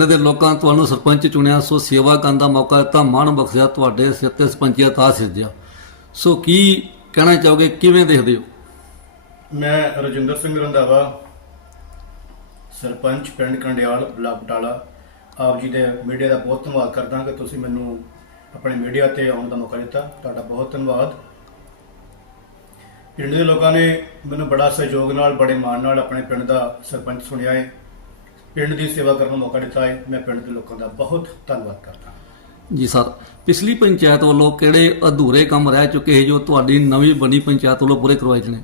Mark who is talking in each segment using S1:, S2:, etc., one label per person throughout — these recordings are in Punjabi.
S1: ਪਿੰਡ ਦੇ ਲੋਕਾਂ ਤੁਹਾਨੂੰ ਸਰਪੰਚ ਚੁਣਿਆ, ਸੋ ਸੇਵਾ ਕਰਨ ਦਾ ਮੌਕਾ ਦਿੱਤਾ। ਮਾਣ ਬਖਸ਼ਿਆ, ਤੁਹਾਡੇ ਸਿਰ ਤੇ ਸਰਪੰਚੀਅਤ ਤਾਂ ਸਿਰਜਿਆ। ਸੋ ਕੀ ਕਹਿਣਾ ਚਾਹੋਗੇ, ਕਿਵੇਂ ਦੇਖਦੇ ਹੋ?
S2: ਮੈਂ ਰਜਿੰਦਰ ਸਿੰਘ ਰੰਧਾਵਾ, ਸਰਪੰਚ ਪਿੰਡ ਕੰਡਿਆਲ, ਬਲਾਕ ਬਟਾਲਾ। ਆਪ ਜੀ ਦੇ ਮੀਡੀਆ ਦਾ ਬਹੁਤ ਧੰਨਵਾਦ ਕਰਦਾ ਕਿ ਤੁਸੀਂ ਮੈਨੂੰ ਆਪਣੇ ਮੀਡੀਆ ਤੇ ਆਉਣ ਦਾ ਮੌਕਾ ਦਿੱਤਾ। ਤੁਹਾਡਾ ਬਹੁਤ ਧੰਨਵਾਦ। ਪਿੰਡ ਦੇ ਲੋਕਾਂ ਨੇ ਮੈਨੂੰ ਬੜਾ ਸਹਿਯੋਗ ਨਾਲ, ਬੜੇ ਮਾਣ ਨਾਲ ਆਪਣੇ ਪਿੰਡ ਦਾ ਸਰਪੰਚ ਸੁਣਿਆ ਹੈ। ਪਿੰਡ ਦੀ ਸੇਵਾ ਕਰਨ ਦਾ ਮੌਕਾ ਦਿੱਤਾ ਹੈ। ਮੈਂ ਪਿੰਡ ਦੇ ਲੋਕਾਂ ਦਾ ਬਹੁਤ ਧੰਨਵਾਦ ਕਰਦਾ
S1: ਜੀ ਸਰ ਪਿਛਲੀ ਪੰਚਾਇਤ ਵੱਲੋਂ ਕਿਹੜੇ ਅਧੂਰੇ ਕੰਮ ਰਹਿ ਚੁੱਕੇ ਹੈ ਜੋ ਤੁਹਾਡੀ ਨਵੀਂ ਬਣੀ ਪੰਚਾਇਤ ਵੱਲੋਂ ਪੂਰੇ ਕਰਵਾਏ ਜਾਣੇ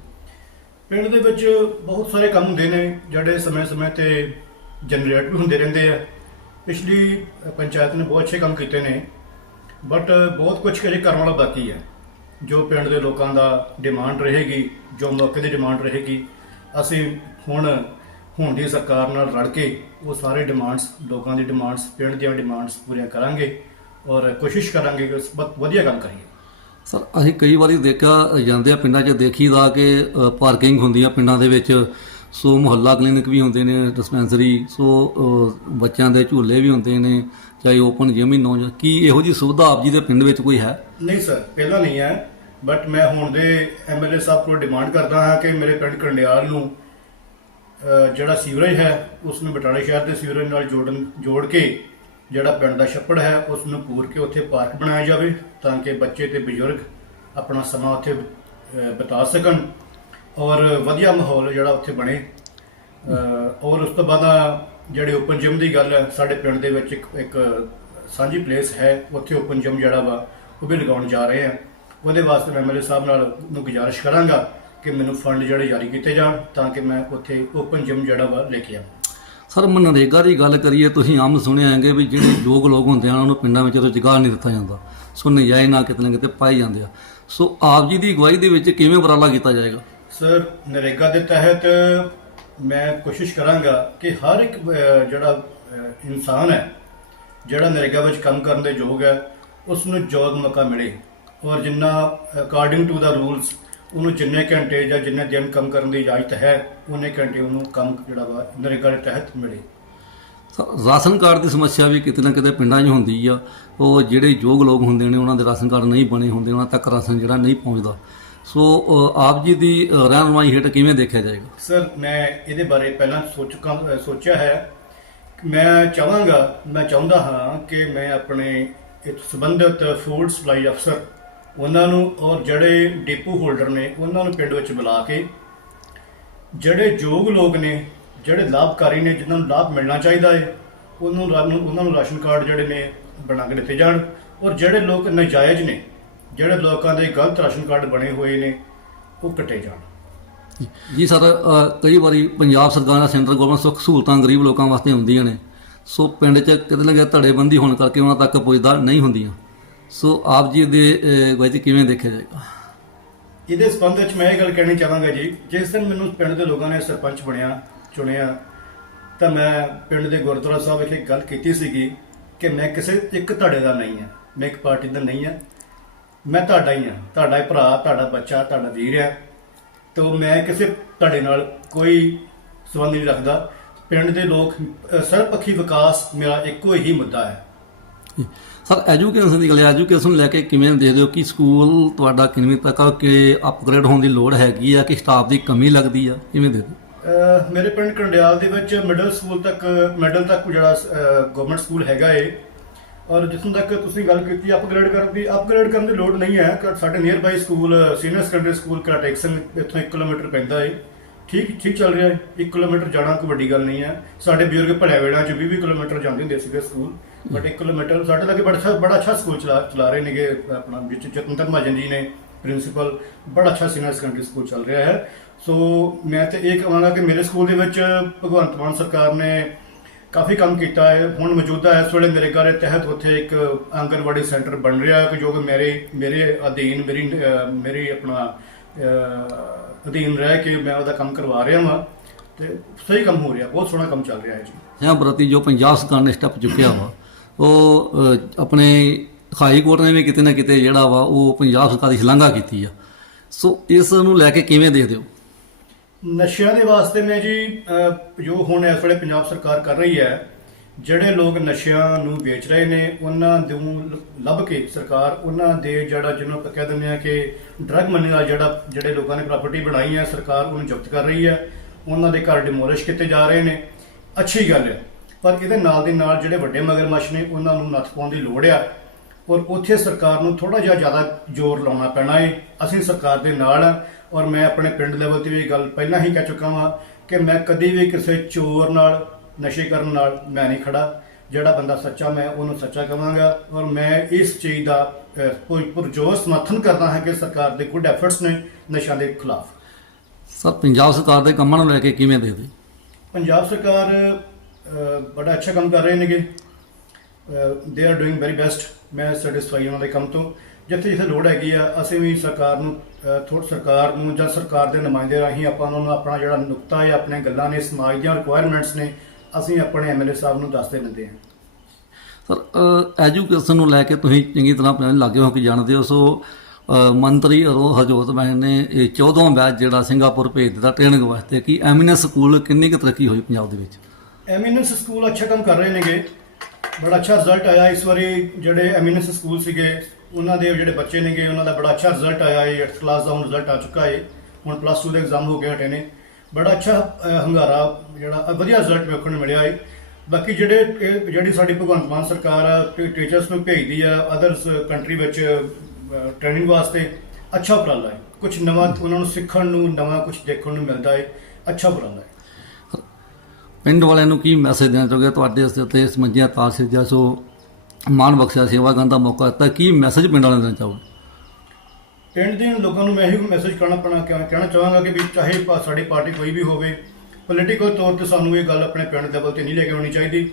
S2: ਪਿੰਡ ਦੇ ਵਿੱਚ ਬਹੁਤ ਸਾਰੇ ਕੰਮ ਹੁੰਦੇ ਨੇ ਜਿਹੜੇ ਸਮੇਂ-ਸਮੇਂ ਤੇ ਜਨਰੇਟ ਵੀ ਹੁੰਦੇ ਰਹਿੰਦੇ ਆ। ਪਿਛਲੀ ਪੰਚਾਇਤ ਨੇ ਬਹੁਤ ਅੱਛੇ ਕੰਮ ਕੀਤੇ ਨੇ ਬਟ ਬਹੁਤ ਕੁਝ ਅਜੇ ਕਰਨ ਵਾਲਾ ਬਾਕੀ ਹੈ। ਜੋ ਪਿੰਡ ਦੇ ਲੋਕਾਂ ਦਾ ਡਿਮਾਂਡ ਰਹੇਗੀ ਜੋ ਮੌਕੇ ਦੀ ਡਿਮਾਂਡ ਰਹੇਗੀ ਅਸੀਂ ਹੁਣ ਹੁਣ ਦੀ ਸਰਕਾਰ ਨਾਲ ਰਲ ਕੇ ਉਹ ਸਾਰੇ ਡਿਮਾਂਡਸ ਲੋਕਾਂ ਦੀ ਡਿਮਾਂਡਸ ਪਿੰਡ ਦੀਆਂ ਡਿਮਾਂਡਸ ਪੂਰੀਆਂ ਕਰਾਂਗੇ ਔਰ ਕੋਸ਼ਿਸ਼ ਕਰਾਂਗੇ ਕਿ ਬਹੁਤ ਵਧੀਆ ਕੰਮ ਕਰੀਏ।
S1: ਸਰ ਅਸੀਂ ਕਈ ਵਾਰੀ ਦੇਖਿਆ ਜਾਂਦੇ ਆ ਪਿੰਡਾਂ 'ਚ ਦੇਖੀਦਾ ਕਿ ਅ, ਪਾਰਕਿੰਗ ਹੁੰਦੀ ਆ ਪਿੰਡਾਂ ਦੇ ਵਿੱਚ। ਸੋ ਮੁਹੱਲਾ ਕਲੀਨਿਕ ਵੀ ਹੁੰਦੇ ਨੇ ਡਿਸਪੈਂਸਰੀ ਸੋ ਬੱਚਿਆਂ ਦੇ ਝੂਲੇ ਵੀ ਹੁੰਦੇ ਨੇ ਚਾਹੇ ਓਪਨ ਜਿਮ ਹੀ ਨੋ ਕੀ ਇਹੋ ਜੀ ਸੁਵਿਧਾ ਆਪ ਜੀ ਦੇ ਪਿੰਡ ਵਿੱਚ ਕੋਈ ਹੈ?
S2: ਨਹੀਂ ਸਰ ਪਹਿਲਾਂ ਨਹੀਂ ਹੈ ਬਟ ਮੈਂ ਹੁਣ ਦੇ ਐਮਐਲਏ ਸਾਹਿਬ ਕੋਲ ਡਿਮਾਂਡ ਕਰਦਾ ਹਾਂ ਕਿ ਮੇਰੇ ਪਿੰਡ ਕੰਡਿਆਲ ਨੂੰ ਜਿਹੜਾ ਸੀਵਰੇਜ ਹੈ ਉਸ ਨੂੰ ਬਟਾਲੇ ਸ਼ਹਿਰ ਦੇ ਸੀਵਰੇਜ ਨਾਲ ਜੋੜਨ ਜੋੜ ਕੇ ਜਿਹੜਾ ਪਿੰਡ ਦਾ ਛੱਪੜ ਹੈ ਉਸ ਨੂੰ ਪੂਰ ਕੇ ਉੱਥੇ ਪਾਰਕ ਬਣਾਇਆ ਜਾਵੇ ਤਾਂ ਕਿ ਬੱਚੇ ਤੇ ਬਜ਼ੁਰਗ ਆਪਣਾ ਸਮਾਂ ਉੱਥੇ ਅਹ, ਬਿਤਾ ਸਕਣ ਔਰ ਵਧੀਆ ਮਾਹੌਲ ਜਿਹੜਾ ਉੱਥੇ ਬਣੇ। ਔਰ ਉਸ ਤੋਂ ਬਾਅਦ ਜਿਹੜੇ ਓਪਨ ਜਿਮ ਦੀ ਗੱਲ ਹੈ ਸਾਡੇ ਪਿੰਡ ਦੇ ਵਿੱਚ ਇੱਕ ਇੱਕ ਸਾਂਝੀ ਪਲੇਸ ਹੈ ਉੱਥੇ ਓਪਨ ਜਿਮ ਜਿਹੜਾ ਵਾ ਉਹ ਵੀ ਲਗਾਉਣ ਜਾ ਰਹੇ ਆ। ਉਹਦੇ ਵਾਸਤੇ ਮੈਂ ਐਮਐਲਏ ਸਾਹਿਬ ਨਾਲ ਨੂੰ ਗੁਜ਼ਾਰਿਸ਼ ਕਰਾਂਗਾ ਕਿ ਮੈਨੂੰ ਫੰਡ ਜਿਹੜੇ ਜਾਰੀ ਕੀਤੇ ਜਾਣ ਤਾਂ ਕਿ ਮੈਂ ਉੱਥੇ ਓਪਨ ਜਿਮ ਜਿਹੜਾ ਵਾ ਲੈ ਕੇ ਆਵਾਂ।
S1: ਸਰ ਮਨਰੇਗਾ ਦੀ ਗੱਲ ਕਰੀਏ ਤੁਸੀਂ ਆਮ ਸੁਣਿਆ ਹੈਗੇ ਵੀ ਜਿਹੜੇ ਯੋਗ ਲੋਕ ਹੁੰਦੇ ਆ ਉਹਨਾਂ ਨੂੰ ਪਿੰਡਾਂ ਵਿੱਚ ਰੁਜ਼ਗਾਰ ਨਹੀਂ ਦਿੱਤਾ ਜਾਂਦਾ। ਸੋ ਨਜਾਇਜ਼ ਨਾ ਕਿਤੇ ਨਾ ਕਿਤੇ ਪਾਏ ਜਾਂਦੇ ਆ। ਸੋ ਆਪ ਜੀ ਦੀ ਅਗਵਾਈ ਦੇ ਵਿੱਚ ਕਿਵੇਂ ਉਪਰਾਲਾ ਕੀਤਾ ਜਾਏਗਾ?
S2: ਸਰ ਨਰੇਗਾ ਦੇ ਤਹਿਤ ਮੈਂ ਕੋਸ਼ਿਸ਼ ਕਰਾਂਗਾ ਕਿ ਹਰ ਇੱਕ ਜਿਹੜਾ ਇਨਸਾਨ ਹੈ ਜਿਹੜਾ ਨਰੇਗਾ ਵਿੱਚ ਕੰਮ ਕਰਨ ਦੇ ਯੋਗ ਹੈ ਉਸ ਨੂੰ ਜੋਬ ਮੌਕਾ ਮਿਲੇ। ਔਰ ਜਿੰਨਾ ਅਕਾਰਡਿੰਗ ਟੂ ਦਾ ਰੂਲਸ ਉਹਨੂੰ ਜਿੰਨੇ ਘੰਟੇ ਜਾਂ ਜਿੰਨੇ ਦਿਨ ਕੰਮ ਕਰਨ ਦੀ ਇਜਾਜ਼ਤ ਹੈ ਉਹਨੇ ਘੰਟੇ ਉਹਨੂੰ ਕੰਮ ਜਿਹੜਾ ਵਾ ਨਰੇਗਾ ਦੇ ਤਹਿਤ ਮਿਲੇ।
S1: ਰਾਸ਼ਨ ਕਾਰਡ ਦੀ ਸਮੱਸਿਆ ਵੀ ਕਿਤੇ ਨਾ ਕਿਤੇ ਪਿੰਡਾਂ 'ਚ ਹੁੰਦੀ ਆ। ਉਹ ਜਿਹੜੇ ਯੋਗ ਲੋਕ ਹੁੰਦੇ ਨੇ ਉਹਨਾਂ ਦੇ ਰਾਸ਼ਨ ਕਾਰਡ ਨਹੀਂ ਬਣੇ ਹੁੰਦੇ ਉਹਨਾਂ ਤੱਕ ਰਾਸ਼ਨ ਜਿਹੜਾ ਨਹੀਂ ਪਹੁੰਚਦਾ। ਸੋ ਆਪ ਜੀ ਦੀ ਰਹਿਨੁਮਾਈ ਹੇਠ ਕਿਵੇਂ ਦੇਖਿਆ ਜਾਏਗਾ?
S2: ਸਰ ਮੈਂ ਇਹਦੇ ਬਾਰੇ ਪਹਿਲਾਂ ਸੋਚ ਸੋਚਿਆ ਹੈ। ਮੈਂ ਚਾਹਾਂਗਾ ਮੈਂ ਚਾਹੁੰਦਾ ਹਾਂ ਕਿ ਮੈਂ ਆਪਣੇ ਸੰਬੰਧਿਤ ਫੂਡ ਸਪਲਾਈ ਅਫਸਰ ਉਹਨਾਂ ਨੂੰ ਔਰ ਜਿਹੜੇ ਡਿਪੂ ਹੋਲਡਰ ਨੇ ਉਹਨਾਂ ਨੂੰ ਪਿੰਡ ਵਿੱਚ ਬੁਲਾ ਕੇ ਜਿਹੜੇ ਯੋਗ ਲੋਕ ਨੇ, ਜਿਹੜੇ ਲਾਭਕਾਰੀ ਨੇ, ਜਿਨ੍ਹਾਂ ਨੂੰ ਲਾਭ ਮਿਲਣਾ ਚਾਹੀਦਾ ਹੈ ਉਹਨੂੰ ਨੂੰ ਉਹਨਾਂ ਨੂੰ ਰਾਸ਼ਨ ਕਾਰਡ ਜਿਹੜੇ ਨੇ ਬਣਾ ਕੇ ਦਿੱਤੇ ਜਾਣ। ਔਰ ਜਿਹੜੇ ਲੋਕ ਨਾਜਾਇਜ਼ ਨੇ, ਜਿਹੜੇ ਲੋਕਾਂ ਦੇ ਗਲਤ ਰਾਸ਼ਨ ਕਾਰਡ ਬਣੇ ਹੋਏ ਨੇ, ਉਹ ਕੱਟੇ ਜਾਣ।
S1: ਜੀ ਸਰ ਕਈ ਵਾਰੀ ਪੰਜਾਬ ਸਰਕਾਰ ਦਾ ਸੈਂਟਰ ਗਵਰਨਮੈਂਟ ਸੁੱਖ ਸਹੂਲਤਾਂ ਗਰੀਬ ਲੋਕਾਂ ਵਾਸਤੇ ਹੁੰਦੀਆਂ ਨੇ, ਸੋ ਪਿੰਡ 'ਚ ਕਿਤੇ ਨਾ ਕਿਤੇ ਧੜੇਬੰਦੀ ਹੋਣ ਕਰਕੇ ਉਹਨਾਂ ਤੱਕ ਪੁੱਜਦਾ ਨਹੀਂ ਹੁੰਦੀਆਂ। ਸੋ ਆਪ ਜੀ ਦੇ ਅਗਵਾਈ ਕਿਵੇਂ ਦੇਖਿਆ ਜਾਏਗਾ?
S2: ਇਹਦੇ ਸੰਬੰਧ ਵਿੱਚ ਮੈਂ ਇਹ ਗੱਲ ਕਹਿਣੀ ਚਾਹਾਂਗਾ ਜੀ ਜਿਸ ਦਿਨ ਮੈਨੂੰ ਪਿੰਡ ਦੇ ਲੋਕਾਂ ਨੇ ਸਰਪੰਚ ਬਣਿਆ ਚੁਣਿਆ ਤਾਂ ਮੈਂ ਪਿੰਡ ਦੇ ਗੁਰਦੁਆਰਾ ਸਾਹਿਬ ਵਿਖੇ ਗੱਲ ਕੀਤੀ ਸੀਗੀ ਕਿ ਮੈਂ ਕਿਸੇ ਇੱਕ ਧੜੇ ਦਾ ਨਹੀਂ ਹਾਂ ਮੈਂ ਇੱਕ ਪਾਰਟੀ ਦਾ ਨਹੀਂ ਹਾਂ ਮੈਂ ਤੁਹਾਡਾ ਹੀ ਹਾਂ ਤੁਹਾਡਾ ਹੀ ਭਰਾ ਤੁਹਾਡਾ ਬੱਚਾ ਤੁਹਾਡਾ ਵੀਰ ਹੈ ਤੇ ਮੈਂ ਕਿਸੇ ਧੜੇ ਨਾਲ ਕੋਈ ਸੰਬੰਧ ਨਹੀਂ ਰੱਖਦਾ। ਪਿੰਡ ਦੇ ਲੋਕ ਅਹ, ਸਰਬਪੱਖੀ ਵਿਕਾਸ ਮੇਰਾ ਇੱਕੋ ਹੀ ਮੁੱਦਾ ਹੈ।
S1: ਸਰ ਐਜੂਕੇਸ਼ਨ ਦੀ ਗੱਲ ਹੈ ਐਜੂਕੇਸ਼ਨ ਲੈ ਕੇ ਕਿਵੇਂ ਦੇਖਦੇ ਹੋ ਕਿ ਸਕੂਲ ਤੁਹਾਡਾ ਕਿੰਨਵੀਂ ਤੱਕ ਕਿ ਅਪਗ੍ਰੇਡ ਹੋਣ ਦੀ ਲੋੜ ਹੈਗੀ ਆ, ਕਿ ਸਟਾਫ ਦੀ ਕਮੀ ਲੱਗਦੀ ਆ? ਕਿਵੇਂ ਦੇਖਦੇ ਹੋ?
S2: ਮੇਰੇ ਪਿੰਡ ਕੰਡਿਆਲ ਦੇ ਵਿੱਚ ਮਿਡਲ ਸਕੂਲ ਤੱਕ ਮਿਡਲ ਤੱਕ ਜਿਹੜਾ ਗਵਰਨਮੈਂਟ ਸਕੂਲ ਹੈਗਾ ਏ। ਔਰ ਜਿੱਥੋਂ ਤੱਕ ਤੁਸੀਂ ਗੱਲ ਕੀਤੀ ਅਪਗ੍ਰੇਡ ਕਰਨ ਦੀ ਅਪਗ੍ਰੇਡ ਕਰਨ ਦੀ ਲੋੜ ਨਹੀਂ ਹੈ, ਕਿ, ਸਾਡੇ near by school senior secondary school ਕਰਾਟੇਕ Singh ਇੱਥੋਂ 1 ਕਿਲੋਮੀਟਰ ਪੈਂਦਾ ਏ। ਠੀਕ ਠੀਕ ਚੱਲ ਰਿਹਾ ਹੈ 1 ਕਿਲੋਮੀਟਰ ਜਾਣਾ ਕੋਈ ਵੱਡੀ ਗੱਲ ਨਹੀਂ ਹੈ। ਸਾਡੇ ਬਜ਼ੁਰਗ ਭੜਿਆ ਵੇੜਾਂ ਚ 20 20 ਕਿਲੋਮੀਟਰ ਜਾਂਦੇ ਹੁੰਦੇ ਸੀਗੇ ਸਕੂਲ ਬਟ 1 ਕਿਲੋਮੀਟਰ ਸਾਡੇ ਲੱਗੇ ਬੜਾ ਬੜਾ ਅੱਛਾ ਸਕੂਲ ਚਲਾ ਚਲਾ ਰਹੇ ਨੇਗੇ, ਆਪਣਾ ਵਿੱਚ ਜਤਨਤਰ ਮਹਾਜਨ ਜੀ ਨੇ ਪ੍ਰਿੰਸੀਪਲ ਬੜਾ ਅੱਛਾ ਸੀਨੀਅਰ ਸੈਕੰਡਰੀ ਸਕੂਲ ਚੱਲ ਰਿਹਾ ਹੈ। ਸੋ ਮੈਂ ਤੇ ਇਹ ਕਹਾਂਗਾ ਕਿ ਮੇਰੇ ਸਕੂਲ ਦੇ ਵਿੱਚ ਭਗਵੰਤ ਮਾਨ ਸਰਕਾਰ ਨੇ ਕਾਫੀ ਕੰਮ ਕੀਤਾ ਹੈ। ਹੁਣ ਮੌਜੂਦਾ ਇਸ ਵੇਲੇ ਮੇਰੇ ਘਰ ਤਹਿਤ ਉੱਥੇ ਇੱਕ ਆਂਗਨਵਾੜੀ ਸੈਂਟਰ ਬਣ ਰਿਹਾ ਹੈ ਕਿ ਜੋ ਕਿ ਮੇਰੇ ਮੇਰੇ ਅਧੀਨ, ਮੇਰੀ ਮੇਰੀ ਆਪਣਾ ਅਧੀਨ ਰਹਿ ਕੇ ਮੈਂ ਉਹਦਾ ਕੰਮ ਕਰਵਾ ਰਿਹਾ ਹਾਂ ਤੇ ਸਹੀ ਕੰਮ ਹੋ ਰਿਹਾ, ਬਹੁਤ ਸੋਹਣਾ ਕੰਮ ਚੱਲ ਰਿਹਾ ਹੈ ਜੀ।
S1: ਜਾਂ ਪ੍ਰਤੀ ਜੋ ਪੰਜਾਬ ਸਕਾਨ ਨੇ ਸਟੈਪ ਚੁੱਕਿਆ ਵਾ ਉਹ ਆਪਣੇ ਹਾਈ ਕੋਰਟ ਨੇ ਵੀ ਕਿਤੇ ਨਾ ਕਿਤੇ ਜਿਹੜਾ ਵਾ ਉਹ ਪੰਜਾਬ ਸਰਕਾਰ ਦੀ ਸ਼ਲਾਘਾ ਕੀਤੀ ਆ। ਸੋ ਇਸ ਨੂੰ ਲੈ ਕੇ ਕਿਵੇਂ ਦੇਖਦੇ ਹੋ?
S2: ਨਸ਼ਿਆਂ ਦੇ ਵਾਸਤੇ ਮੈਂ ਜੀ ਜੋ ਹੁਣ ਇਸ ਵੇਲੇ ਪੰਜਾਬ ਸਰਕਾਰ ਕਰ ਰਹੀ ਹੈ, ਜਿਹੜੇ ਲੋਕ ਨਸ਼ਿਆਂ ਨੂੰ ਵੇਚ ਰਹੇ ਨੇ, ਉਹਨਾਂ ਨੂੰ ਲੱਭ ਕੇ ਸਰਕਾਰ ਉਹਨਾਂ ਦੇ ਜਿਹੜਾ ਜਿਹਨੂੰ ਆਪਾਂ ਕਹਿ ਦਿੰਦੇ ਆ ਕਿ ਡਰਗ ਮਨੀ ਦਾ ਜਿਹੜਾ, ਜਿਹੜੇ ਲੋਕਾਂ ਨੇ ਪ੍ਰਾਪਰਟੀ ਬਣਾਈ ਹੈ, ਸਰਕਾਰ ਉਹਨੂੰ ਜ਼ਬਤ ਕਰ ਰਹੀ ਹੈ। ਉਹਨਾਂ ਦੇ ਘਰ ਡਿਮੋਲਿਸ਼ ਕੀਤੇ ਜਾ ਰਹੇ ਨੇ। ਅੱਛੀ ਗੱਲ ਹੈ। ਪਰ ਇਹਦੇ ਨਾਲ ਦੇ ਨਾਲ ਜਿਹੜੇ ਵੱਡੇ ਮਗਰਮੱਛ ਨੇ ਉਹਨਾਂ ਨੂੰ ਨੱਥ ਪਾਉਣ ਦੀ ਲੋੜ ਆ। ਔਰ ਉੱਥੇ ਸਰਕਾਰ ਨੂੰ ਥੋੜਾ ਜਿਹਾ ਜ਼ਿਆਦਾ ਜ਼ੋਰ ਲਾਉਣਾ ਪੈਣਾ ਹੈ ਅਸੀਂ ਸਰਕਾਰ ਦੇ ਨਾਲ ਔਰ ਮੈਂ ਆਪਣੇ ਪਿੰਡ ਲੈਵਲ ਤੇ ਵੀ ਇਹ ਗੱਲ ਪਹਿਲਾਂ ਹੀ ਕਹਿ ਚੁੱਕਾ ਹਾਂ ਕਿ ਮੈਂ ਕਦੀ ਵੀ ਕਿਸੇ ਚੋਰ ਨਾਲ ਨਸ਼ੇ ਕਰਨ ਨਾਲ ਮੈਂ ਨਹੀਂ ਖੜਾ ਜਿਹੜਾ ਬੰਦਾ ਸੱਚਾ ਮੈਂ ਉਹਨੂੰ ਸੱਚਾ ਕਹਾਂਗਾ ਔਰ ਮੈਂ ਇਸ ਚੀਜ਼ ਦਾ ਅਹ, ਪੁਰ- ਪੁਰਜੋਰ ਸਮਰਥਨ ਕਰਦਾ ਹਾਂ ਕਿ ਸਰਕਾਰ ਦੇ ਗੁੱਡ ਐਫਰਟਸ ਨੇ ਨਸ਼ਿਆਂ ਦੇ ਖਿਲਾਫ।
S1: ਸਰ ਪੰਜਾਬ ਸਰਕਾਰ ਦੇ ਕੰਮਾਂ ਨੂੰ ਲੈ ਕੇ ਕਿਵੇਂ ਦੇਖਦੇ?
S2: ਪੰਜਾਬ ਸਰਕਾਰ ਬੜਾ ਅੱਛਾ ਕੰਮ ਕਰ ਰਹੇ ਨੇਗੇ। They are doing very best ਮੈਂ ਸੈਟੀਸਫਾਈ ਉਹਨਾਂ ਦੇ ਕੰਮ ਤੋਂ। ਜਿੱਥੇ ਜਿੱਥੇ ਲੋੜ ਹੈਗੀ ਆ, ਅਸੀਂ ਵੀ ਸਰਕਾਰ ਨੂੰ ਥੋੜ ਸਰਕਾਰ ਨੂੰ ਜਾਂ ਸਰਕਾਰ ਦੇ ਨੁਮਾਇੰਦੇ ਰਾਹੀਂ ਆਪਾਂ ਉਹਨਾਂ ਨੂੰ ਆਪਣਾ ਜਿਹੜਾ ਨੁਕਤਾ ਹੈ ਆਪਣੇ ਗੱਲਾਂ ਨੇ, ਸਮਾਜ ਦੀਆਂ ਰਿਕੁਆਇਰਮੈਂਟਸ ਨੇ, ਅਸੀਂ ਆਪਣੇ ਐਮਐਲਏ ਸਾਹਿਬ ਨੂੰ ਦੱਸਦੇ ਰਹਿੰਦੇ ਹਾਂ।
S1: ਸਰ ਐਜੂਕੇਸ਼ਨ ਨੂੰ ਲੈ ਕੇ ਤੁਸੀਂ ਚੰਗੀ ਤਰ੍ਹਾਂ ਆਪਣੇ ਲਾਗੇ ਹੋ ਕਿ ਜਾਣਦੇ ਹੋ। ਸੋ ਮੰਤਰੀ ਅਰੋ ਹਜੋਤ ਬੈਨ ਨੇ ਇਹ 14ਵਾਂ ਬੈਚ ਜਿਹੜਾ ਸਿੰਗਾਪੁਰ ਭੇਜ ਦਿੱਤਾ ਟ੍ਰੇਨਿੰਗ ਵਾਸਤੇ ਕਿ ਐਮੀਨੈਂਸ ਸਕੂਲ ਕਿੰਨੀ ਕੁ ਤਰੱਕੀ ਹੋਈ ਪੰਜਾਬ ਦੇ ਵਿੱਚ?
S2: ਐਮਿਨੈਂਸ ਸਕੂਲ ਅੱਛਾ ਕੰਮ ਕਰ ਰਹੇ ਨੇਗੇ। ਬੜਾ ਅੱਛਾ ਰਿਜ਼ਲਟ ਆਇਆ ਇਸ ਵਾਰੀ। ਜਿਹੜੇ ਐਮਿਨੈਂਸ ਸਕੂਲ ਸੀਗੇ ਉਹਨਾਂ ਦੇ ਜਿਹੜੇ ਬੱਚੇ ਨੇਗੇ ਉਹਨਾਂ ਦਾ ਬੜਾ ਅੱਛਾ ਰਿਜ਼ਲਟ ਆਇਆ ਹੈ 8th ਕਲਾਸ ਦਾ ਹੁਣ ਰਿਜ਼ਲਟ ਆ ਚੁੱਕਾ ਹੈ ਹੁਣ ਪਲੱਸ 2 ਦੇ ਐਗਜ਼ਾਮ ਹੋ ਗਏ ਹਟੇ ਨੇ। ਬੜਾ ਅੱਛਾ ਅਹ, ਹੰਗਾਰਾ ਜਿਹੜਾ ਵਧੀਆ ਰਿਜ਼ਲਟ ਵੇਖਣ ਨੂੰ ਮਿਲਿਆ ਹੈ ਬਾਕੀ ਜਿਹੜੇ ਇਹ ਜਿਹੜੀ ਸਾਡੀ ਭਗਵੰਤ ਮਾਨ ਸਰਕਾਰ ਆ ਟੀਚਰਸ ਨੂੰ ਭੇਜਦੀ ਆ ਅਦਰਸ ਕੰਟਰੀ ਵਿੱਚ ਟ੍ਰੇਨਿੰਗ ਵਾਸਤੇ ਅੱਛਾ ਉਪਰਾਲਾ ਹੈ। ਕੁਝ ਨਵਾਂ ਉਹਨਾਂ ਨੂੰ ਸਿੱਖਣ ਨੂੰ ਨਵਾਂ ਕੁਝ ਦੇਖਣ ਨੂੰ ਮਿਲਦਾ ਹੈ। ਅੱਛਾ ਉਪਰਾਲਾ ਹੈ।
S1: ਪਿੰਡ ਵਾਲਿਆਂ ਨੂੰ ਕੀ ਮੈਸੇਜ ਦੇਣਾ ਚਾਹੋਗੇ? ਤੁਹਾਡੇ ਇਸ ਉੱਤੇ ਇਸ ਮੰਜੀਆਂ ਤਾਰ ਸੋ ਮਾਨ ਬਖਸ਼ਿਆ, ਸੇਵਾ ਕਰਨ ਦਾ ਮੌਕਾ ਦਿੱਤਾ। ਕੀ ਮੈਸੇਜ ਪਿੰਡ ਵਾਲਿਆਂ ਨੂੰ ਦੇਣਾ ਚਾਹੋਗੇ?
S2: ਪਿੰਡ ਦੇ ਲੋਕਾਂ ਨੂੰ ਮੈਂ ਇਹੀ ਮੈਸੇਜ ਕਰਨਾ ਪਣਾ ਕਹਿਣਾ ਚਾਹਾਂਗਾ ਕਿ ਵੀ ਚਾਹੇ ਸਾਡੀ ਪਾਰਟੀ ਕੋਈ ਵੀ ਹੋਵੇ ਪੋਲੀਟੀਕਲ ਤੌਰ ਤੇ ਸਾਨੂੰ ਇਹ ਗੱਲ ਆਪਣੇ ਪਿੰਡ ਲੈਵਲ ਤੇ ਨਹੀਂ ਲੈ ਕੇ ਆਉਣੀ ਚਾਹੀਦੀ।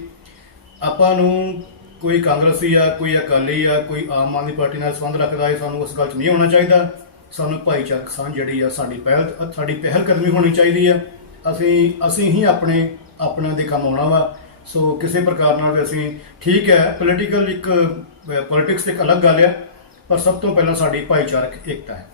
S2: ਆਪਾਂ ਨੂੰ ਕੋਈ ਕਾਂਗਰਸੀ ਆ, ਕੋਈ ਅਕਾਲੀ ਆ, ਕੋਈ ਆਮ ਆਦਮੀ ਪਾਰਟੀ ਨਾਲ ਸੰਬੰਧ ਰੱਖਦਾ ਹੈ ਸਾਨੂੰ ਉਸ ਗੱਲ 'ਚ ਨਹੀਂ ਹੋਣਾ ਚਾਹੀਦਾ। ਸਾਨੂੰ ਭਾਈਚਾਰਕ ਸਾਂਝ ਜਿਹੜੀ ਆ, ਸਾਡੀ ਪਹਿਲ ਸਾਡੀ ਪਹਿਲ ਕਦਮੀ ਹੋਣੀ ਚਾਹੀਦੀ ਆ। ਅਸੀਂ ਅਸੀਂ ਹੀ ਆਪਣੇ ਆਪਣਾ ਦੇ ਕੰਮ ਆਉਣਾ ਵਾ। ਸੋ ਕਿਸੇ ਪ੍ਰਕਾਰ ਨਾਲ ਵੀ ਅਸੀਂ ਠੀਕ ਹੈ ਪੋਲੀਟੀਕਲ ਇੱਕ ਪੋਲਿਟਿਕਸ ਇੱਕ ਅਲੱਗ ਗੱਲ ਆ, ਪਰ ਸਭ ਤੋਂ ਪਹਿਲਾਂ ਸਾਡੀ ਭਾਈਚਾਰਕ ਏਕਤਾ ਹੈ।